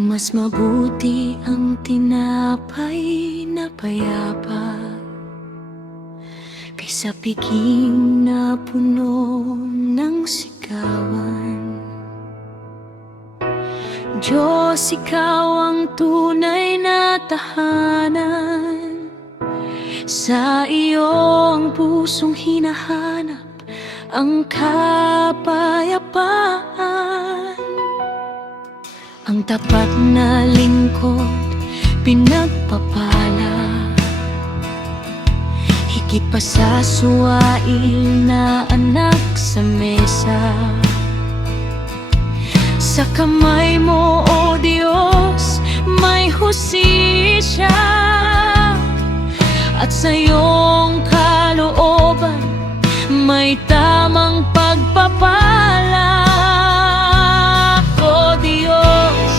Mas mabuti ang tinapay na payapa kaysa piging na puno ng sigawan. Diyos, Ikaw ang tunay na tahanan. Sa iyong pusong hinahanap ang kapayapaan. Ang tapat na lingkod pinagpapala, higit pa sa suwail na anak sa mesa. Sa kamay mo, O Diyos, may hustisya, at sa iyong kalooban may tamang pagpapala. O Diyos,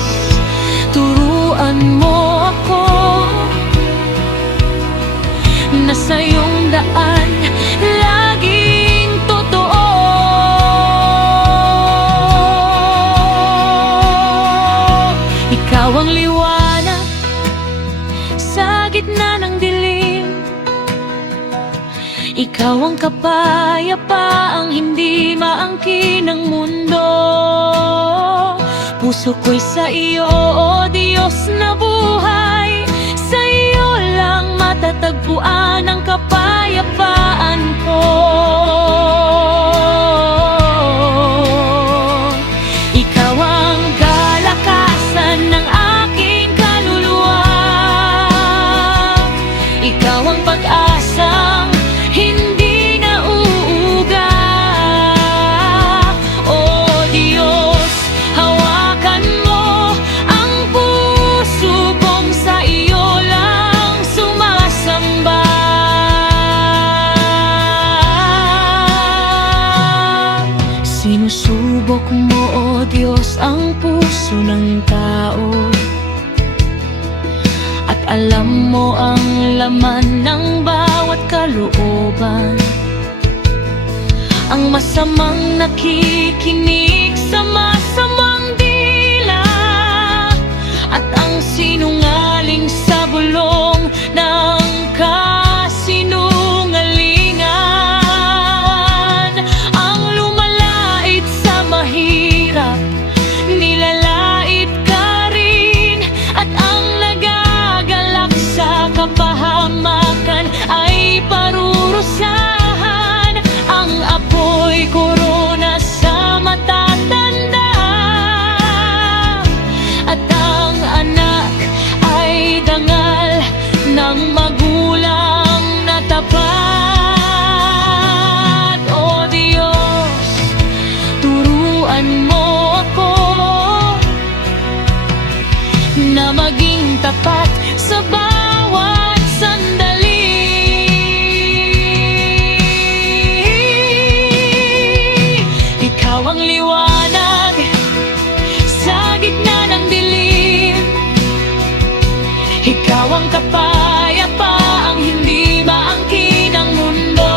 turuan mo ako na sa iyong daan laging totoo. Ikaw ang liwanag sa gitna ng dilim. Ikaw ang kapayapaang hindi maangkin ng mundo. Puso ko'y sa iyo, O Diyos na buhay. Sa iyo lang matatagpuan ang kapayapaan ko. Ikaw ang kalakasan ng aking kaluluwa. Ikaw ang pag-asang hindi nauuga. O Diyos, hawakan mo ang puso kong sa iyo lang sumasamba. Sinusubok mo, O Diyos, ang puso ng tao, at alam mo ang laman ng bawat kalooban. Ang masamang nakikinig sa masamang dila, at ang sinungaling sa bulong ng kasinungalingan. Ang lumalait sa mahirap, nilalait ka rin, at ang nagagalak sa kapahamakan ay parurusahan. Ang apoy korona sa matatanda, at ang anak ay dangal ng magulang na tapat. O Diyos, turuan mo ako na maging tapat sa bawat sandali. Ikaw ang liwanag sa gitna ng dilim. Ikaw ang kapayapaang hindi maangkin ng mundo.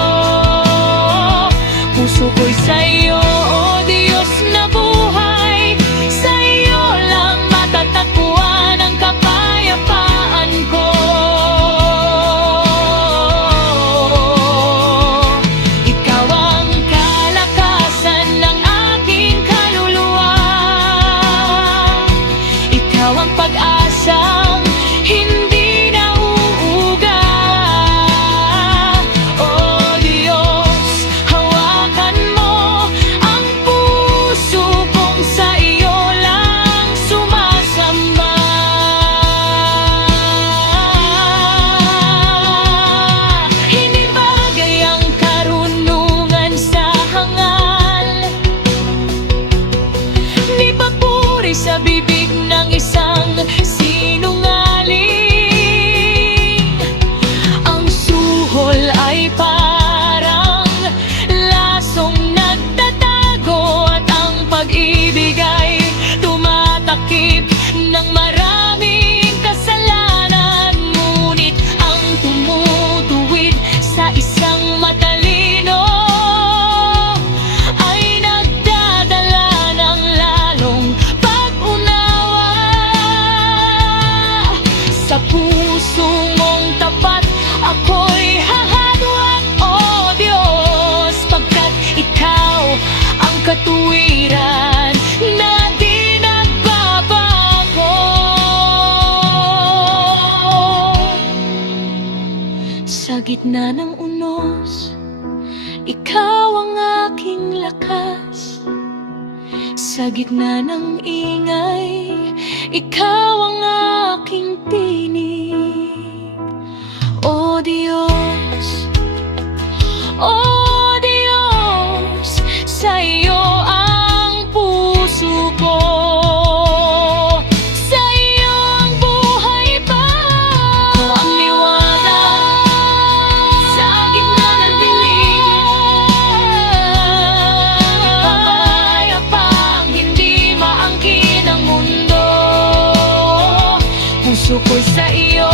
Puso ko'y sa iyo, O Diyos na buhay. Sa iyo lang matatagpuan ang kapayapaan ko. Ikaw ang kalakasan ng aking kaluluwa. Ikaw ang pag-asang hindi nauuga. O Diyos, hawakan mo ang puso kong sa iyo lang sumasamba. Hindi bagay ang karunungan sa hangal, ni papuri sa bibig ng isang sinungaling. Sa puso mong tapat ako'y hahadwak, O Diyos, pagkat Ikaw ang katuwiran na di nagbabago. Sa gitna ng unos, Ikaw ang aking lakas. Sa gitna ng ingay, Ikaw ang aking tinig. O Diyos, O Diyos, sa iyo ang puso ko. Sa iyo ang buhay pa. Ang liwanag sa gitna ng dilim. Ipamahayapa ang hindi maangkin ng mundo. Puso ko'y sa iyo,